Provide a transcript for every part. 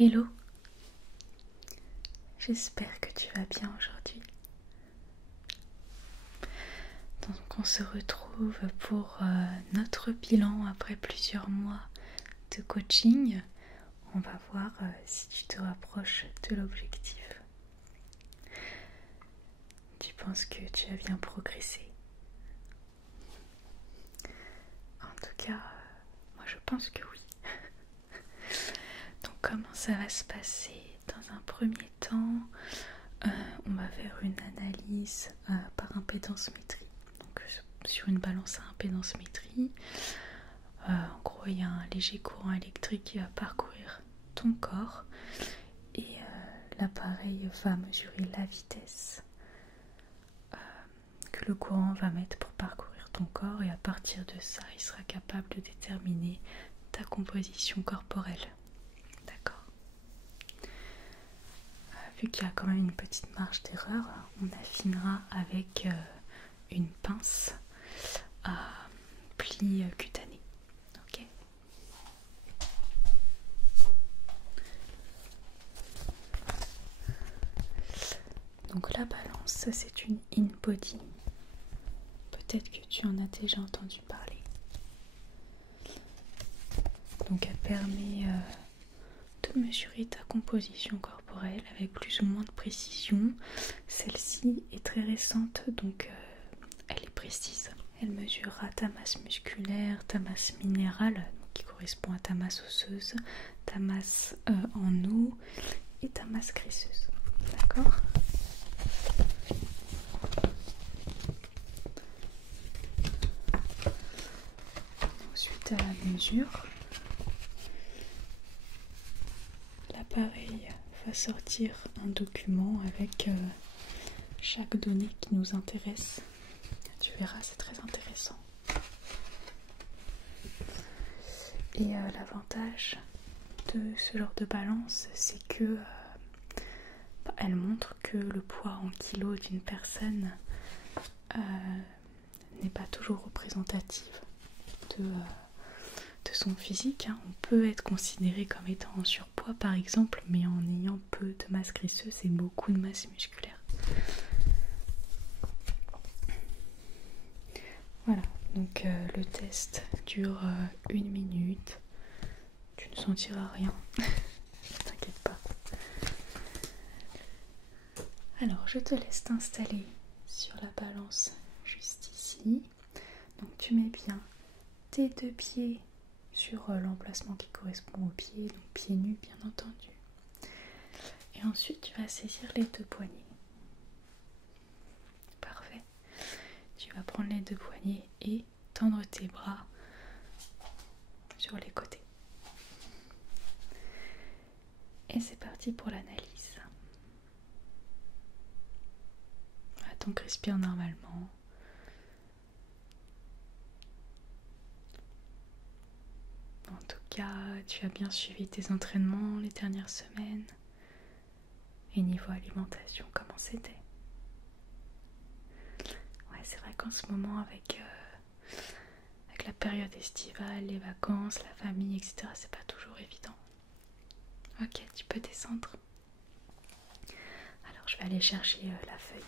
Hello, j'espère que tu vas bien aujourd'hui. Donc on se retrouve pour notre bilan après plusieurs mois de coaching. On va voir si tu te rapproches de l'objectif. Tu penses que tu as bien progressé? En tout cas, moi je pense que oui. Donc comment ça va se passer? Dans un premier temps, on va faire une analyse par impédance-métrie. Donc sur une balance à impédance-métrie, en gros il y a un léger courant électrique qui va parcourir ton corps et l'appareil va mesurer la vitesse que le courant va mettre pour parcourir ton corps, et à partir de ça il sera capable de déterminer ta composition corporelle. D'accord? Vu qu'il y a quand même une petite marge d'erreur, on affinera avec une pince à pli cutané. Ok? Donc la balance, c'est une InBody. Peut-être que tu en as déjà entendu parler. Donc elle permet de mesurer ta composition corporelle avec plus ou moins de précision. Celle-ci est très récente, donc elle est précise. Elle mesurera ta masse musculaire, ta masse minérale, qui correspond à ta masse osseuse, ta masse en eau et ta masse graisseuse. D'accord? Ensuite, à la mesure, l'appareil va sortir un document avec chaque donnée qui nous intéresse. Tu verras, c'est très intéressant. Et l'avantage de ce genre de balance, c'est que elle montre que le poids en kilos d'une personne n'est pas toujours représentatif de son physique. On peut être considéré comme étant en surpoids par exemple, mais en ayant peu de masse graisseuse et beaucoup de masse musculaire. Voilà, donc le test dure 1 minute. Tu ne sentiras rien, ne t'inquiète pas. Alors je te laisse t'installer sur la balance juste ici. Donc tu mets bien tes 2 pieds sur l'emplacement qui correspond aux pieds, donc pieds nus bien entendu. Et ensuite tu vas saisir les 2 poignets. Parfait. Tu vas prendre les 2 poignets et tendre tes bras sur les côtés. Et c'est parti pour l'analyse. Donc respire normalement. En tout cas, tu as bien suivi tes entraînements les dernières semaines. Et niveau alimentation, comment c'était? Ouais, c'est vrai qu'en ce moment, avec la période estivale, les vacances, la famille, etc., c'est pas toujours évident. Ok, tu peux descendre. Alors, je vais aller chercher la feuille.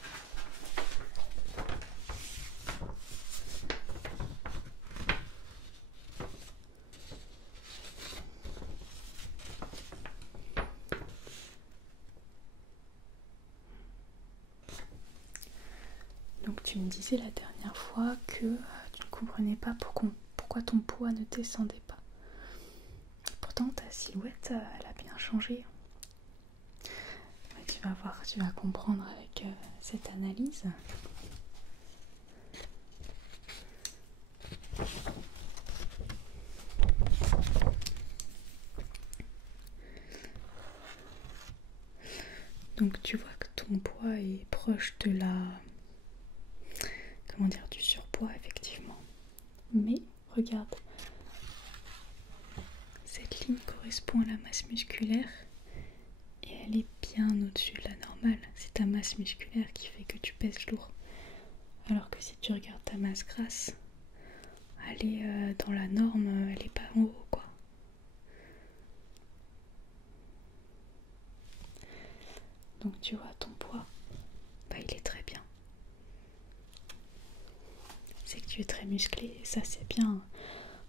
Donc tu me disais la dernière fois que tu ne comprenais pas pourquoi ton poids ne descendait pas. Pourtant ta silhouette, elle a bien changé. Mais tu vas voir, tu vas comprendre avec cette analyse. Donc tu vois que ton poids est proche de du surpoids effectivement. Mais regarde, cette ligne correspond à la masse musculaire et elle est bien au-dessus de la normale. C'est ta masse musculaire qui fait que tu pèses lourd. Alors que si tu regardes ta masse grasse, elle est dans la norme, elle est pas en haut quoi. musclé et ça c'est bien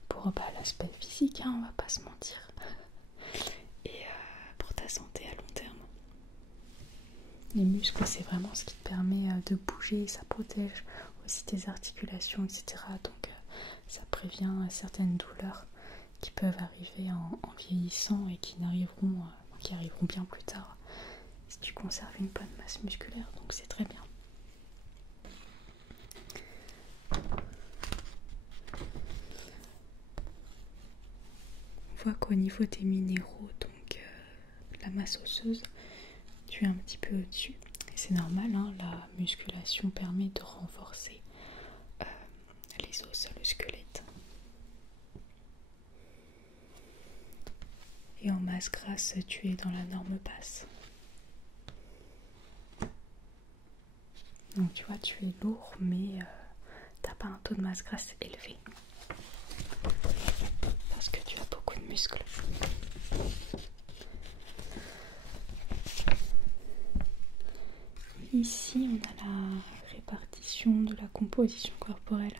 pour l'aspect physique, hein, on va pas se mentir, et pour ta santé à long terme. Les muscles c'est vraiment ce qui te permet de bouger, ça protège aussi tes articulations, etc. Donc ça prévient certaines douleurs qui peuvent arriver en vieillissant et qui arriveront bien plus tard si tu conserves une bonne masse musculaire, donc c'est très bien. On voit qu'au niveau des minéraux, donc la masse osseuse, tu es un petit peu au-dessus. Et c'est normal, hein, la musculation permet de renforcer les os, le squelette. Et en masse grasse, tu es dans la norme basse. Donc tu vois, tu es lourd, mais t'as pas un taux de masse grasse élevé. Parce que tu as beaucoup de muscles. Ici, on a la répartition de la composition corporelle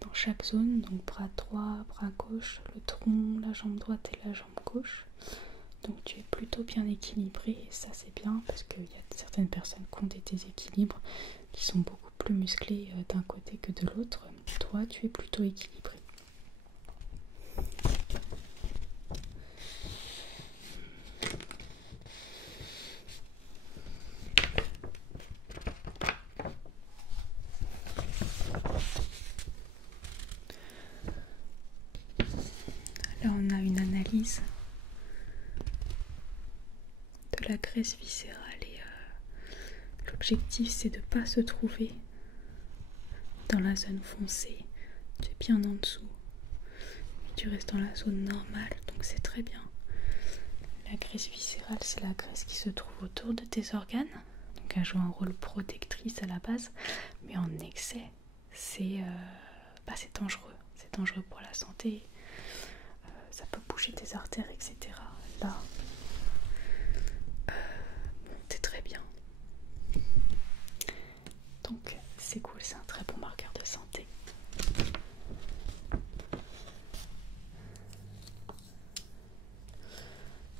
dans chaque zone. Donc bras droit, bras gauche, le tronc, la jambe droite et la jambe gauche. Donc tu es plutôt bien équilibré et ça c'est bien parce qu'il y a certaines personnes qui ont des déséquilibres qui sont beaucoup plus musclés d'un côté que de l'autre. Toi tu es plutôt équilibré. Là on a une analyse de la graisse viscérale et l'objectif c'est de ne pas se trouver dans la zone foncée, tu es bien en dessous, tu restes dans la zone normale, donc c'est très bien. La graisse viscérale c'est la graisse qui se trouve autour de tes organes, donc elle joue un rôle protectrice à la base, mais en excès c'est dangereux pour la santé, ça peut bouger tes artères, etc. Là t'es très bien. Donc c'est cool, c'est un très bon marqueur de santé.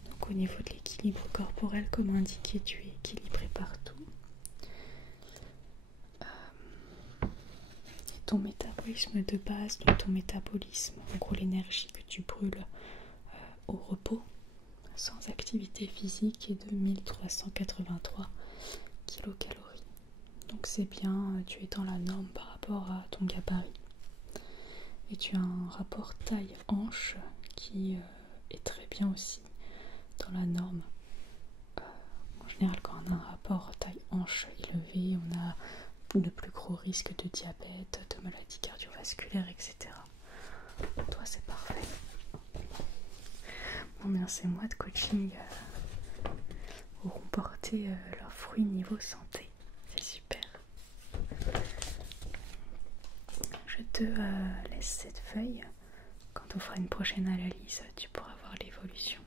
Donc au niveau de l'équilibre corporel, comme indiqué, tu es équilibré partout. Et ton métabolisme de base, donc ton métabolisme, en gros l'énergie que tu brûles au repos, sans activité physique, est de 1383 kcal. Donc c'est bien, tu es dans la norme par rapport à ton gabarit. Et tu as un rapport taille-hanche qui est très bien aussi dans la norme. En général, quand on a un rapport taille-hanche élevé, on a le plus gros risque de diabète, de maladies cardiovasculaires, etc. Toi, c'est parfait. Bon, bien, ces mois de coaching auront porté leurs fruits niveau santé. C'est super. Je te laisse cette feuille. Quand on fera une prochaine analyse, tu pourras voir l'évolution.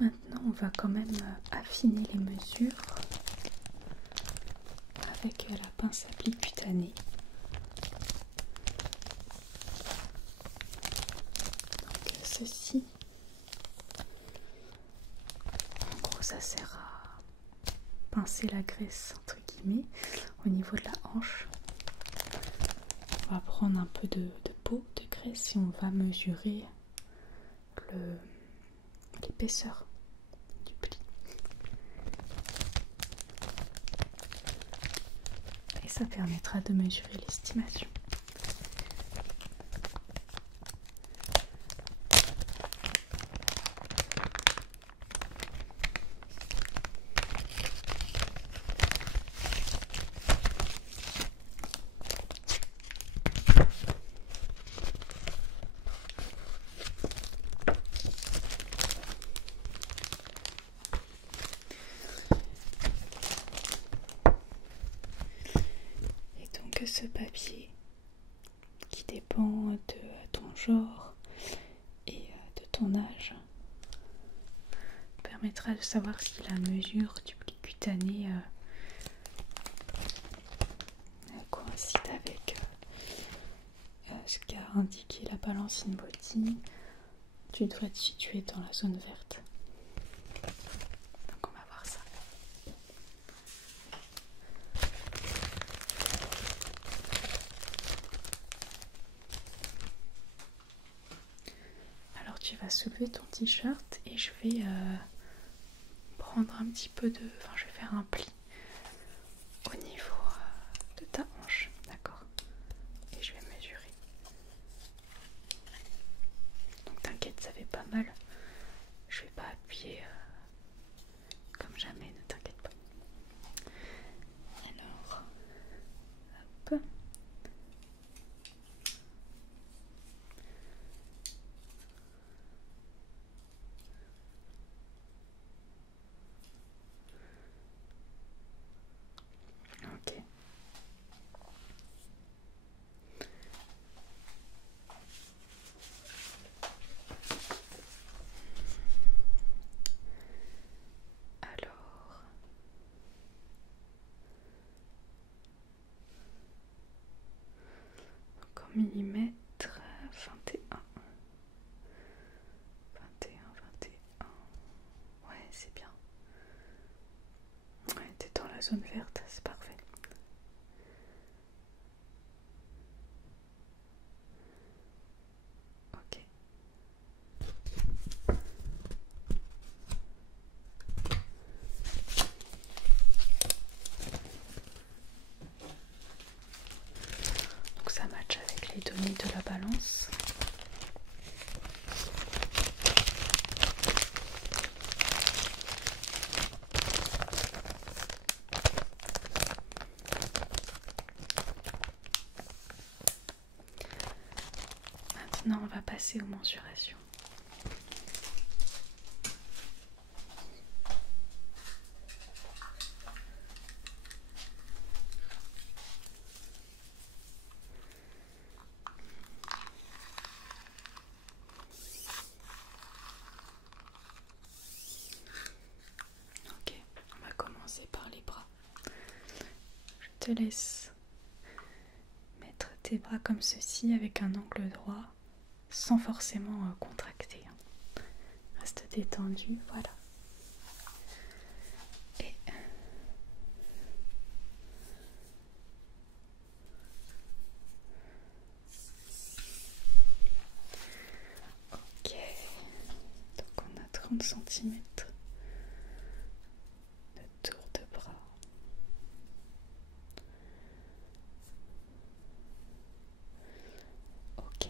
Maintenant, on va quand même affiner les mesures avec la pince à pli cutanée. Donc ceci, en gros, ça sert à pincer la graisse entre guillemets au niveau de la hanche. On va prendre un peu de peau de graisse et on va mesurer l'épaisseur du pli. Et ça permettra de mesurer l'estimation. Ce papier qui dépend de ton genre et de ton âge permettra de savoir si la mesure du pli cutané coïncide avec ce qu'a indiqué la balance in body. Tu devrais te situer dans la zone verte. Donc on va voir ça. Alors tu vas soulever ton t-shirt et je vais prendre un petit peu de... Enfin je vais faire un pli au niveau de ta hanche, d'accord? Et je vais mesurer. Donc t'inquiète, ça fait pas mal. Je vais pas appuyer comme jamais, ne t'inquiète pas. Alors, hop. Ok. Alors, donc en millimètres, 21. 21. Ouais, c'est bien. Ouais, t'es dans la zone verte, c'est parfait. Ok. Donc ça matche avec les données de la balance. Maintenant, on va passer aux mensurations. Ok, on va commencer par les bras. Je te laisse mettre tes bras comme ceci avec un angle droit sans forcément contracter. Reste détendu, voilà. Et ok, donc on a 30 cm de tour de bras. Ok.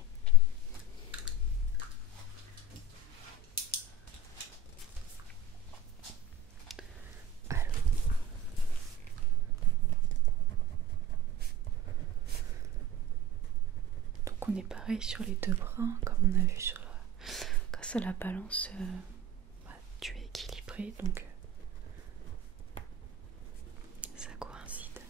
Donc on est pareil sur les deux bras, comme on a vu sur grâce à la balance, tu es équilibré, donc ça coïncide.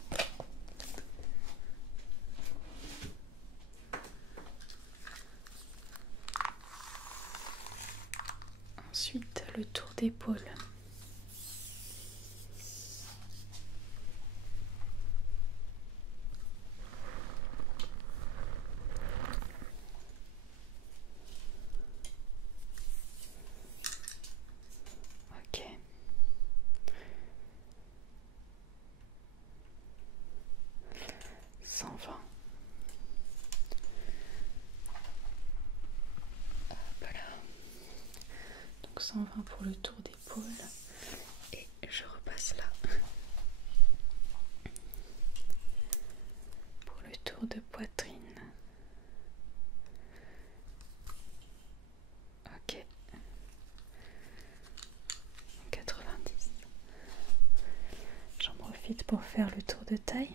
Ensuite, le tour d'épaule. Ok. Voilà. Donc 120 pour le tour d'épaule. Et je repasse là. Pour le tour de poitrine. Ok. 90. J'en profite pour faire le tour de taille.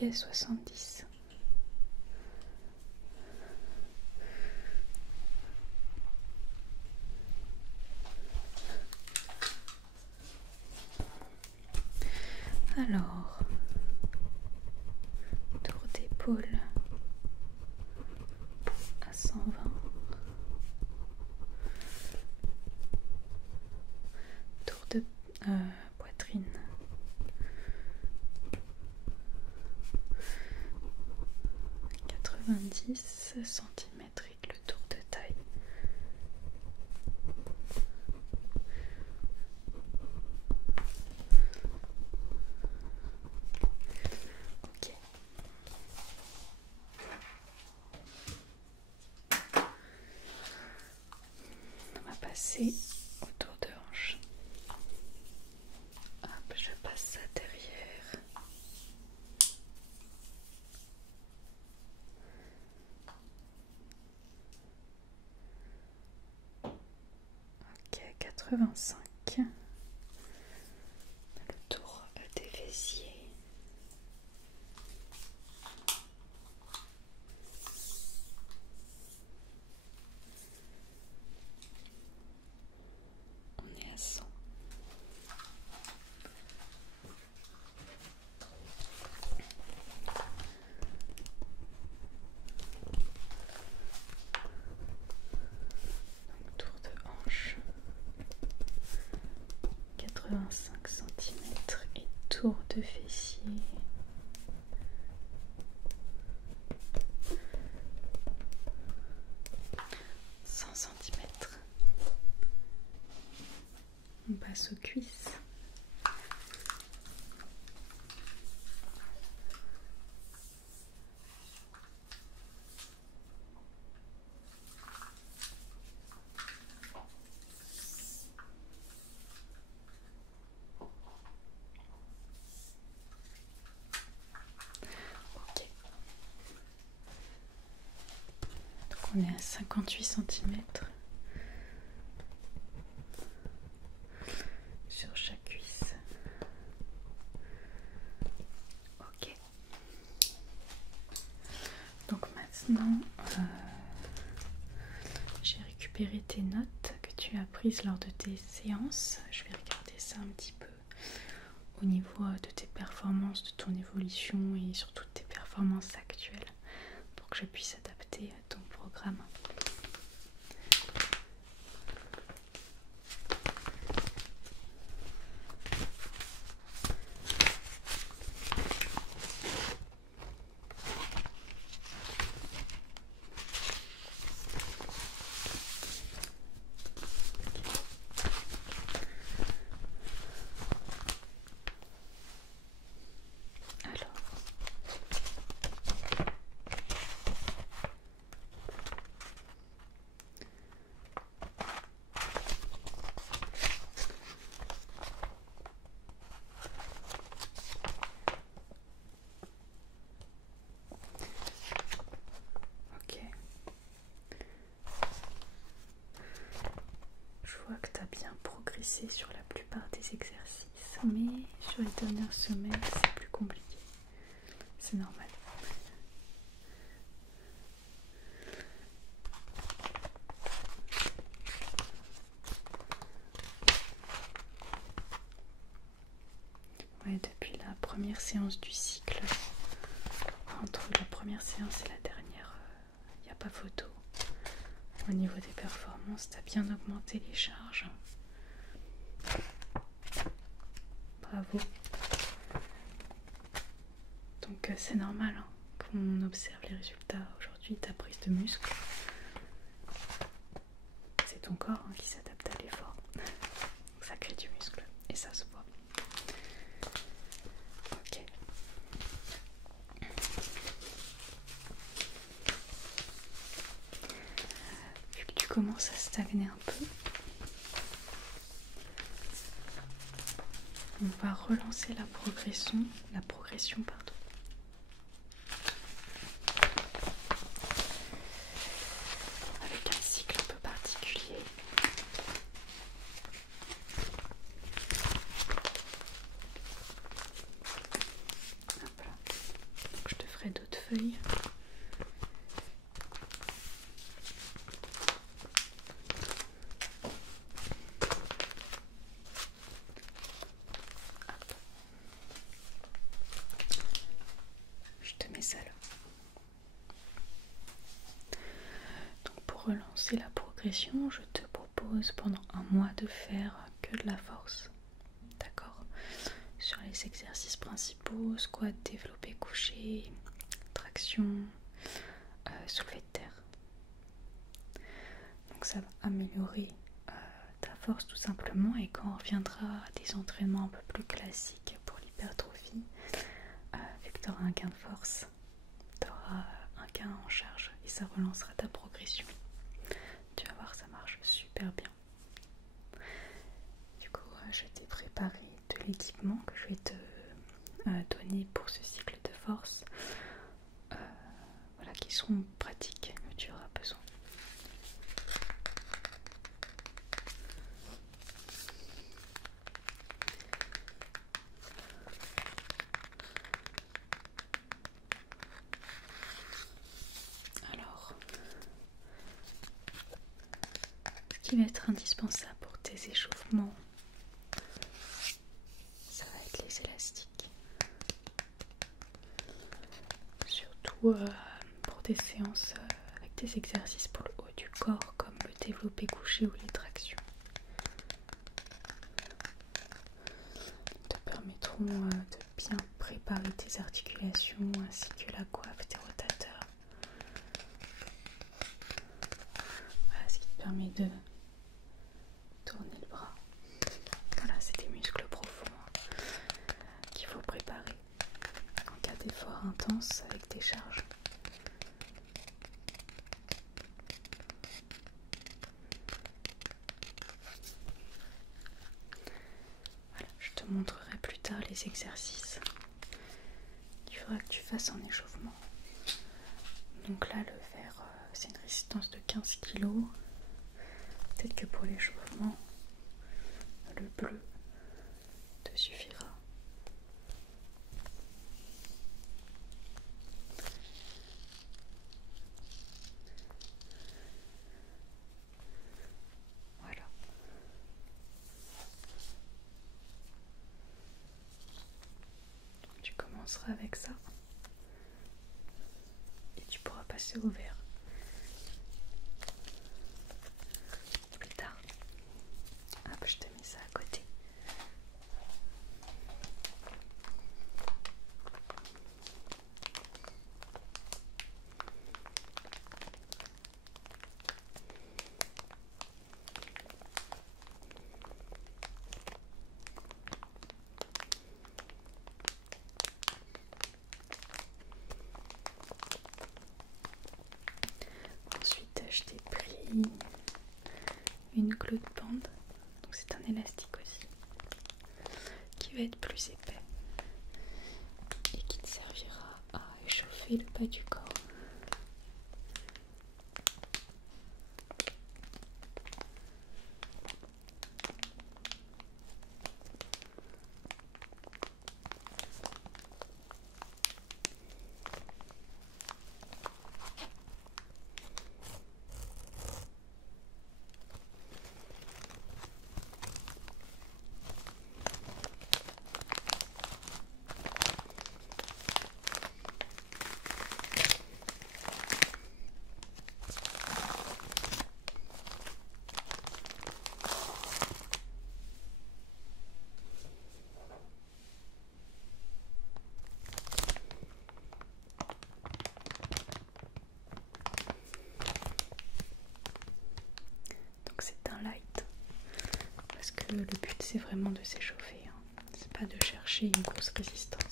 Ok, 70. Alors, tour d'épaule. poitrine. « 90 centimètres et le tour de taille. Ok. On va passer au tour de hanche. Hop, je passe ça derrière. Ok, 85. Le tour des fessiers. On est à 100. Tour de hanche, 85 centimètres et tour de fessier, 100 centimètres. On passe aux cuisses. Ok. Donc on est à 58 centimètres sur chaque cuisse. Ok. Donc maintenant, j'ai récupéré tes notes que tu as prises lors de tes séances. Je vais regarder ça un petit peu au niveau de tes performances, de ton évolution et surtout de tes performances actuelles pour que je puisse adapter à ton programme. Alors, ok. Je vois que tu as bien progressé sur la plupart des exercices, mais sur les dernières semaines, c'est plus compliqué. C'est normal. Ouais, depuis la première séance du cycle, entre la première séance et la dernière, il n'y a pas photo. Au niveau des performances, tu as bien augmenté les charges. Bravo. Donc c'est normal hein, qu'on observe les résultats aujourd'hui, ta prise de muscle. C'est ton corps hein, qui s'adapte à l'effort. Ça crée du muscle et ça se voit. Ok. Vu que tu commences à stagner un peu, on va relancer la progression pardon. Avec un cycle un peu particulier. Hop là. Donc je te ferai d'autres feuilles. Je te mets ça là. Donc pour relancer la progression, je te propose pendant un mois de faire que de la force. sur les exercices principaux, squat, développé couché, traction, soulevé de terre. Donc ça va améliorer ta force tout simplement, et quand on reviendra à des entraînements un peu plus classiques pour l'hypertrophie, vu que tu auras un gain de force, tu auras un gain en charge et ça relancera ta progression. Tu vas voir, ça marche super bien. Du coup, je t'ai préparé de l'équipement que je vais te donner pour ce cycle de force, voilà, qui seront pratiques, que tu auras besoin. Alors, ce qui va être indispensable pour tes échauffements, ça va être les élastiques. Surtout pour des séances avec des exercices pour le haut du corps, comme le développé couché ou les tractions. Ils te permettront de bien préparer tes articulations ainsi que la coiffe, tes rotateurs. Voilà, ce qui te permet de tourner le bras. Voilà, c'est des muscles profonds qu'il faut préparer en cas d'effort intense avec des charges. Voilà, je te montrerai plus tard les exercices qu'il faudra que tu fasses en échauffement. Donc là, le vert, c'est une résistance de 15 kg. Peut-être que pour l'échauffement, le bleu te suffira. Voilà. Tu commenceras avec ça. Et tu pourras passer au vert plus tard. Hop, je te mets ça à côté. Ensuite, je t'ai pris une clou de bande, donc c'est un élastique aussi, qui va être plus épais et qui te servira à échauffer le bas du corps. Donc c'est un light, parce que le but c'est vraiment de s'échauffer, hein. C'est pas de chercher une grosse résistance.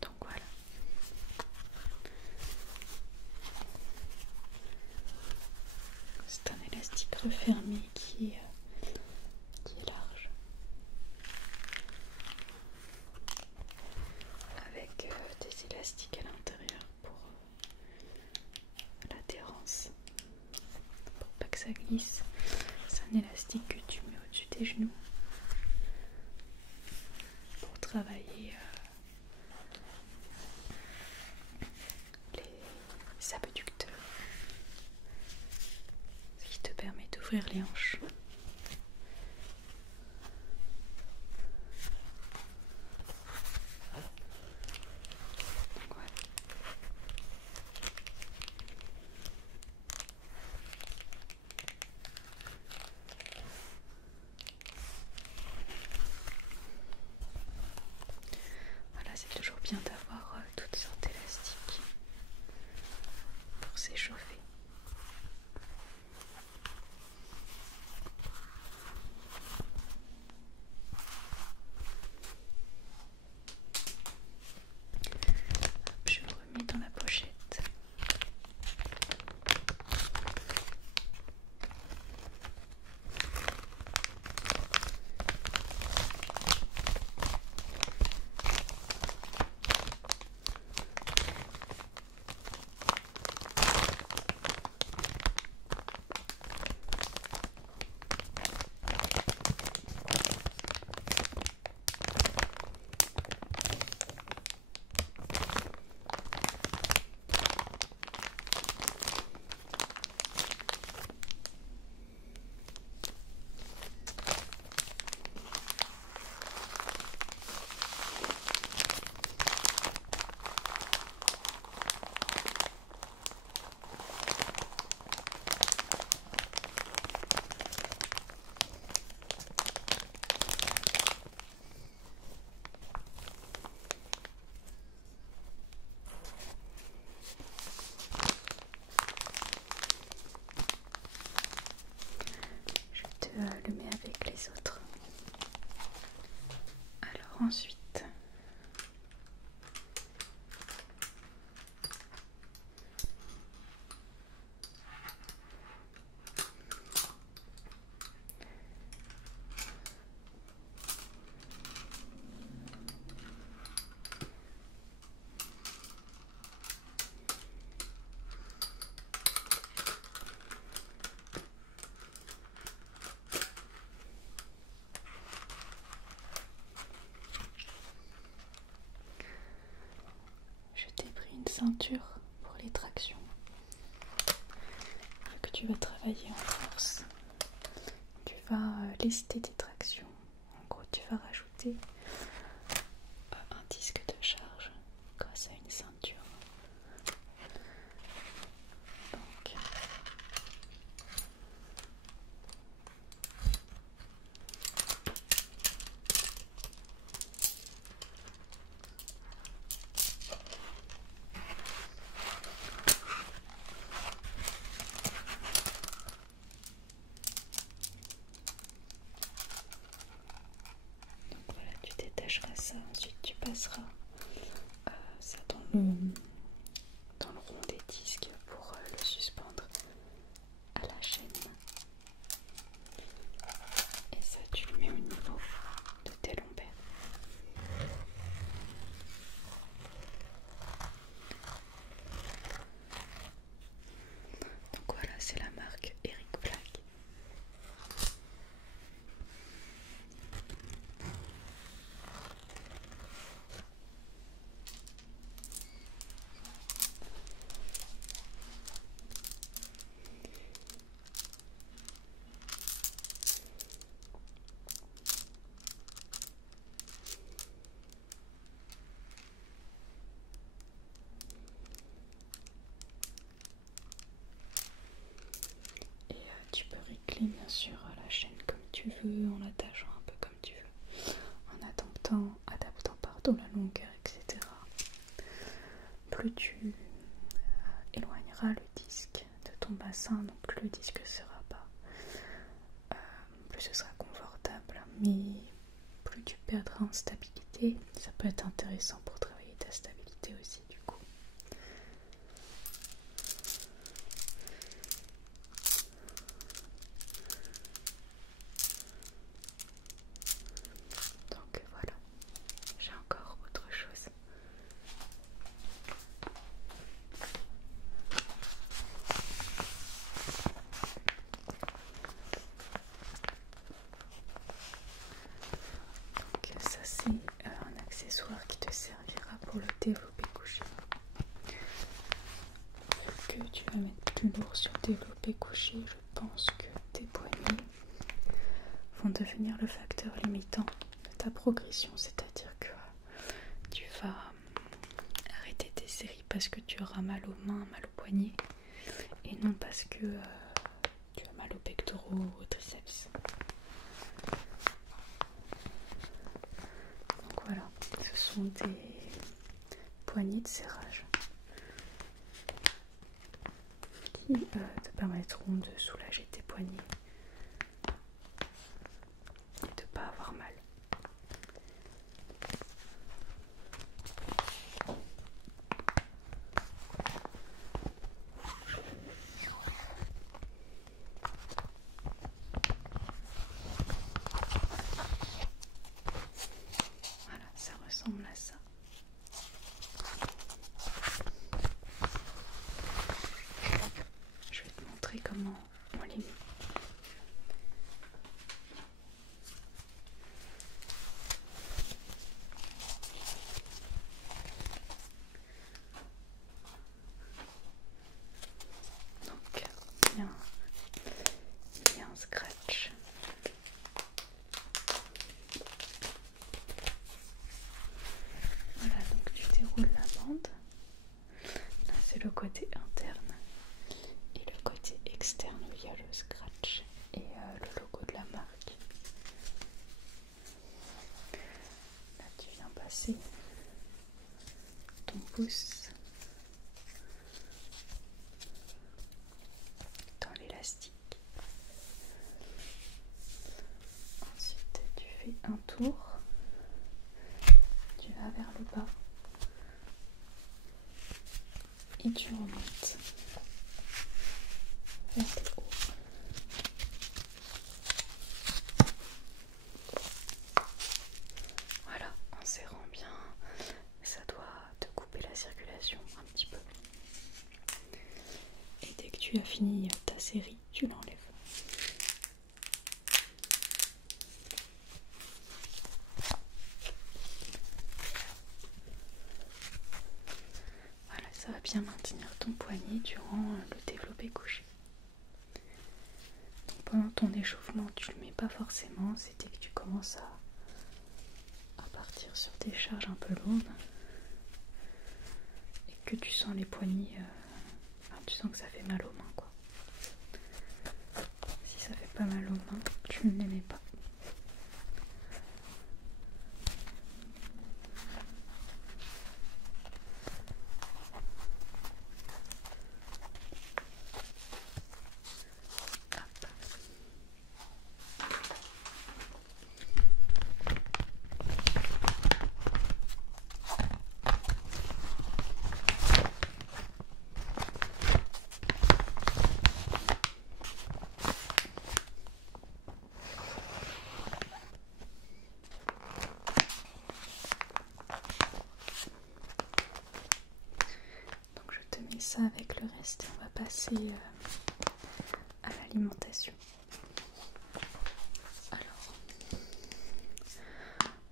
Donc voilà. C'est un élastique refermé qui est large, avec des élastiques à l'intérieur pour l'adhérence, pour pas que ça glisse. C'est un élastique que tu mets au-dessus des genoux pour travailler ouvrir les hanches. Voilà. Voilà, c'est toujours bien d'avoir toutes sortes d'élastiques pour s'échauffer. Je le remets dans la pochette. Le mets avec les autres. Alors ensuite, je t'ai pris une ceinture pour les tractions. Vu que tu vas travailler en force, tu vas lester tes tractions. En gros, tu vas rajouter un disque de charge grâce à une ceinture. Donc, voilà, tu détacheras ça, ensuite tu passeras ça dans le rond des disques pour le suspendre à la chaîne. Et ça, tu le mets au niveau de tes lombaires. Donc voilà, c'est la marque Eric Black. Et tu peux régler bien sûr la chaîne comme tu veux, en l'attachant un peu comme tu veux, en adaptant pardon, la longueur, etc. Plus tu éloigneras le disque de ton bassin, donc plus le disque sera bas, plus ce sera confortable, mais plus tu perdras en stabilité. Ça peut être intéressant pour travailler ta stabilité aussi du coup. Donc voilà, j'ai encore autre chose. Donc ça c'est un accessoire qui te servira pour le développé couché. Vu que tu vas mettre plus lourd sur le développé couché, je pense que tes poignets c'est-à-dire que tu vas arrêter tes séries parce que tu auras mal aux mains, mal aux poignets, et non parce que tu as mal aux pectoraux ou aux triceps. Donc voilà, ce sont des poignées de serrage qui te permettront de soulager tes poignets et de ne pas avoir mal. Voilà, ça ressemble à ça. Je vais te montrer comment on les met. Donc, il y a un scratch. Voilà, donc tu déroules la bande. Là, c'est le côté interne. Et le côté externe, il y a le scratch et le logo de la marque. Là, tu viens passer ton pouce dans l'élastique. Ensuite, tu fais un tour. Tu vas vers le bas. Et tu remontes vers le haut. Voilà, en serrant bien, ça doit te couper la circulation un petit peu. Et dès que tu as fini ta série, tu l'enlèves. Voilà, ça va bien maintenir ton poignet durant le développé couché. Donc pendant ton échauffement, tu ne le mets pas forcément, c'est dès que tu commences à partir sur des charges un peu lourdes et que tu sens les poignets, tu sens que ça fait mal aux mains quoi. Si ça fait pas mal aux mains, tu ne les mets pas. Ça avec le reste, on va passer à l'alimentation. Alors,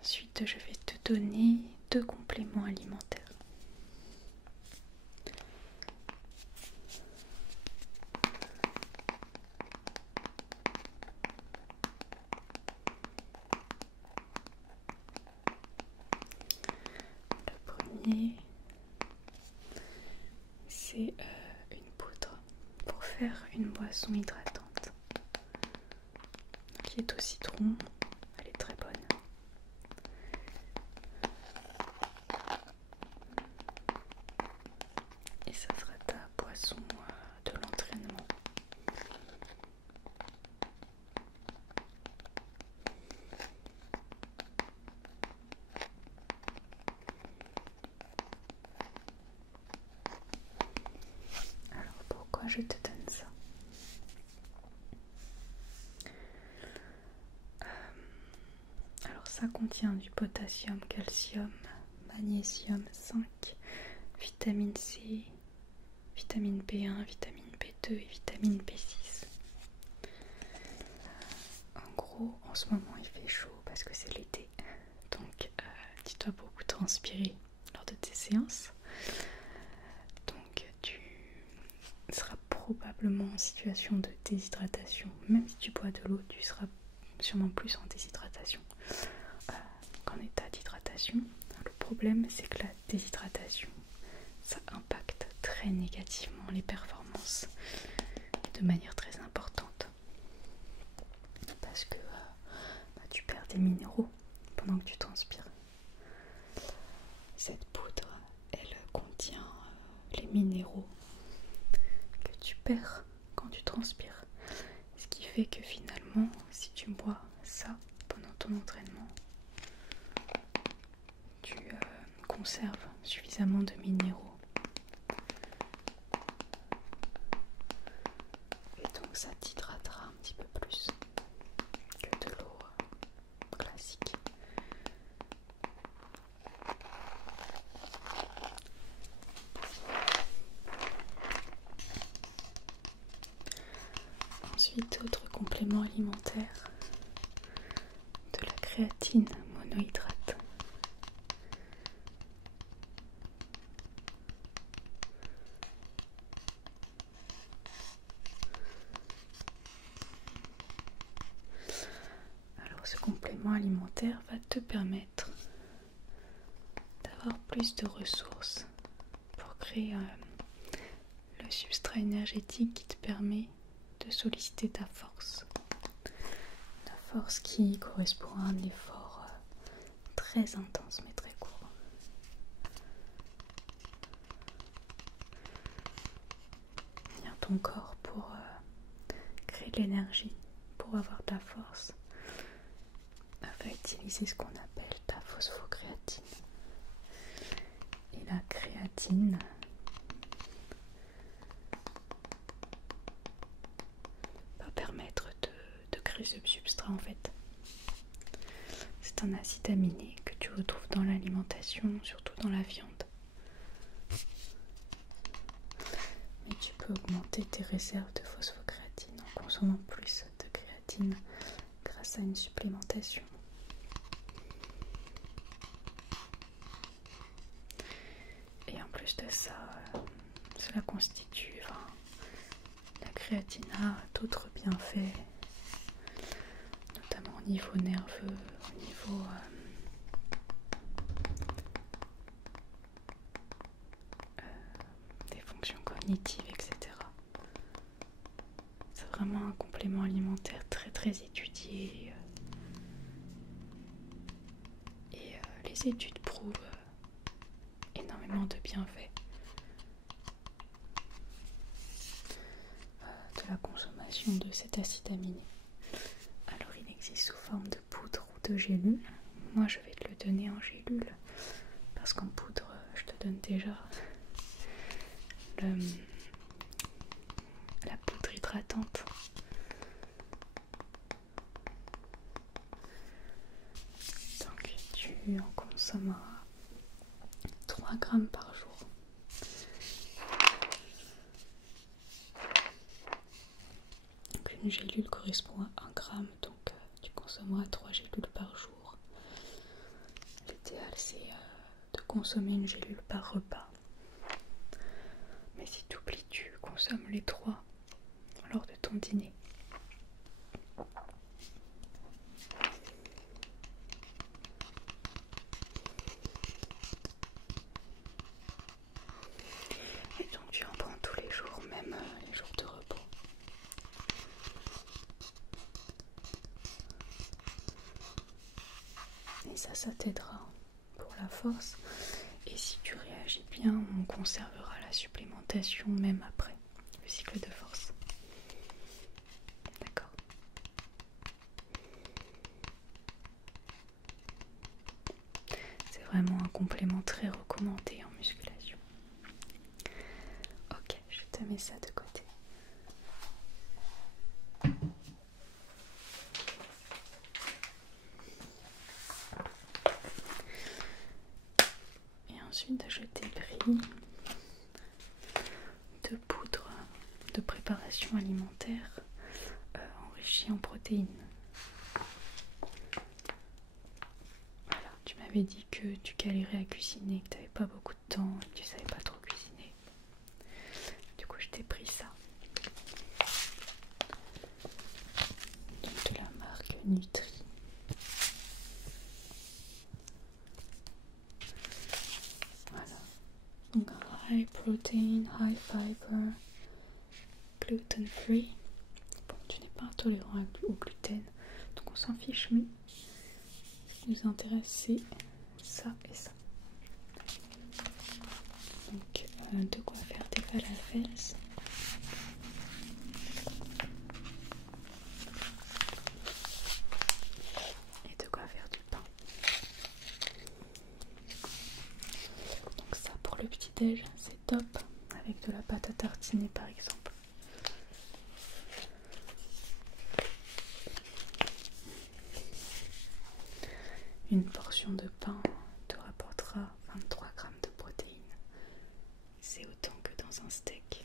ensuite je vais te donner 2 compléments alimentaires. Le premier, c'est une poudre pour faire une boisson hydratante qui est au citron. Elle est très bonne. Et ça sera ta boisson de l'entraînement. Alors pourquoi je te donne ça? Alors ça contient du potassium, calcium, magnésium, 5, vitamine C, vitamine B1, vitamine B2 et vitamine B6. En gros, en ce moment il fait chaud parce que c'est l'été, donc tu dois beaucoup transpirer lors de tes séances. Donc tu seras probablement en situation de déshydratation. Même si tu bois de l'eau, tu seras sûrement plus en déshydratation qu'en état d'hydratation. déshydratation. Le problème, c'est que la déshydratation, ça impacte très négativement les performances de manière très importante. Parce que tu perds des minéraux pendant que tu transpires. Cette poudre, elle contient les minéraux que tu perds quand tu transpires. Ce qui fait que finalement, si tu bois ça pendant ton entraînement, tu conserves suffisamment de minéraux. Et donc ça t'hydratera un petit peu plus que de l'eau classique. Ensuite, autre complément alimentaire, de la créatine monohydrate. Alors ce complément alimentaire va te permettre d'avoir plus de ressources pour créer le substrat énergétique qui te permet de solliciter ta force. La force qui correspond à un effort très intense mais très court. Ton corps pour créer de l'énergie, pour avoir de la force, va utiliser ce qu'on appelle ta phosphocréatine. Et la créatine va permettre de créer ce substrat en fait. C'est un acide aminé que tu retrouves dans l'alimentation, surtout dans la viande. Mais tu peux augmenter tes réserves de phosphocréatine en consommant plus de créatine grâce à une supplémentation. Et en plus de ça, cela constitue, la créatine a d'autres bienfaits, notamment au niveau nerveux, au niveau des fonctions cognitives, etc. C'est vraiment un complément alimentaire très très étudié. Et les études prouvent énormément de bienfaits de la consommation de cet acide aminé. Alors il existe sous forme de poudre ou de gélule. Moi je vais te le donner en gélule parce qu'en poudre je te donne déjà la poudre hydratante. Donc tu en consommeras 3 grammes par jour. Donc une gélule correspond à 1 gramme, donc tu consommeras 3 gélules par jour. L'idéal c'est de consommer une gélule par repas. Mais si tu oublies, tu consommes les 3 lors de ton dîner. Et donc tu en prends tous les jours, même les jours de repos. Et ça t'aidera pour la force. Et si tu réagis bien, on conservera la supplémentation même après le cycle de force. D'accord? C'est vraiment un complément très recommandé en musculation. Ok, je te mets ça de côté. Et ensuite, je t'ai pris 2 poudres de préparation alimentaire enrichies en protéines. Voilà, tu m'avais dit que tu galérais à cuisiner, que tu n'avais pas beaucoup de temps et que tu savais pas trop cuisiner. Du coup, je t'ai pris ça. Donc de la marque Nutri. high protein, high fiber, gluten free. Bon, tu n'es pas intolérant au gluten, donc on s'en fiche, mais ce qui nous intéresse c'est ça et ça. Donc de quoi faire des falafels. Et de quoi faire du pain. Donc ça pour le petit déj c'est top, avec de la pâte à tartiner par exemple. Une portion de pain te rapportera 23 grammes de protéines. C'est autant que dans un steak.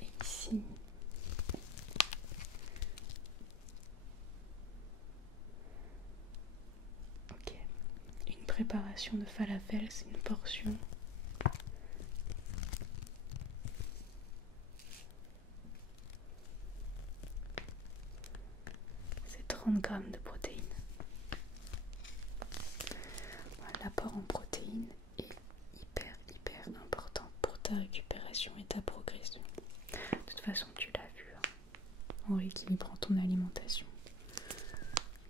Et ici, ok, une préparation de falafel, c'est une portion. C'est 30 grammes de protéines. L'apport en protéines est hyper important pour ta récupération et ta progression. De toute façon, tu l'as vu hein, en rééquilibrant ton alimentation,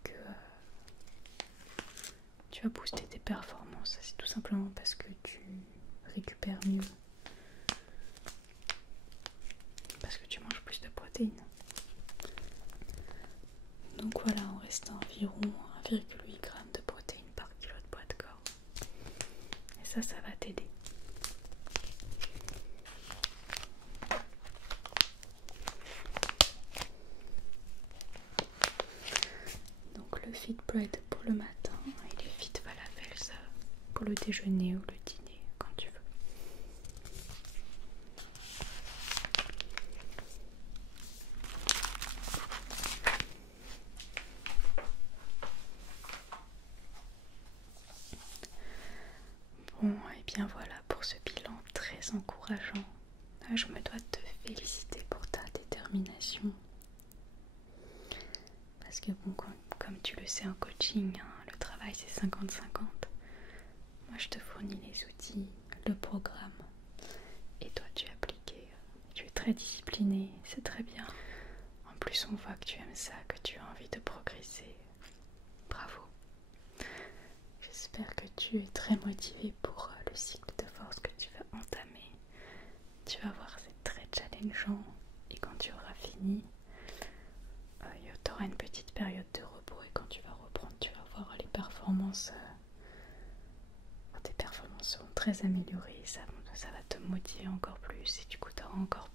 que tu vas booster tes performances. C'est tout simplement parce que tu récupères mieux, parce que tu manges plus de protéines. Donc voilà, on reste à environ 1,8 g de protéines par kilo de poids de corps. Et ça va t'aider. Donc le fit bread pour le matin et les fit falafels pour le déjeuner ou le dîner, quand tu veux. Bon, et bien voilà pour ce bilan très encourageant. Je me dois de te féliciter pour ta détermination. Parce que bon, comme tu le sais en coaching, hein, le travail c'est 50-50. Moi je te fournis les outils, le programme. Et toi tu appliques. Tu es très discipliné, c'est très bien. En plus on voit que tu aimes ça, que tu as envie de progresser. Bravo. J'espère que tu es très motivé pour le cycle de force que tu vas entamer. Tu vas voir, c'est très challengeant. Et quand tu auras fini, tu auras une petite période de repos. Et quand tu vas reprendre, tu vas voir les performances. Tes performances seront très améliorées. Ça va te motiver encore plus. Et du coup, tu auras encore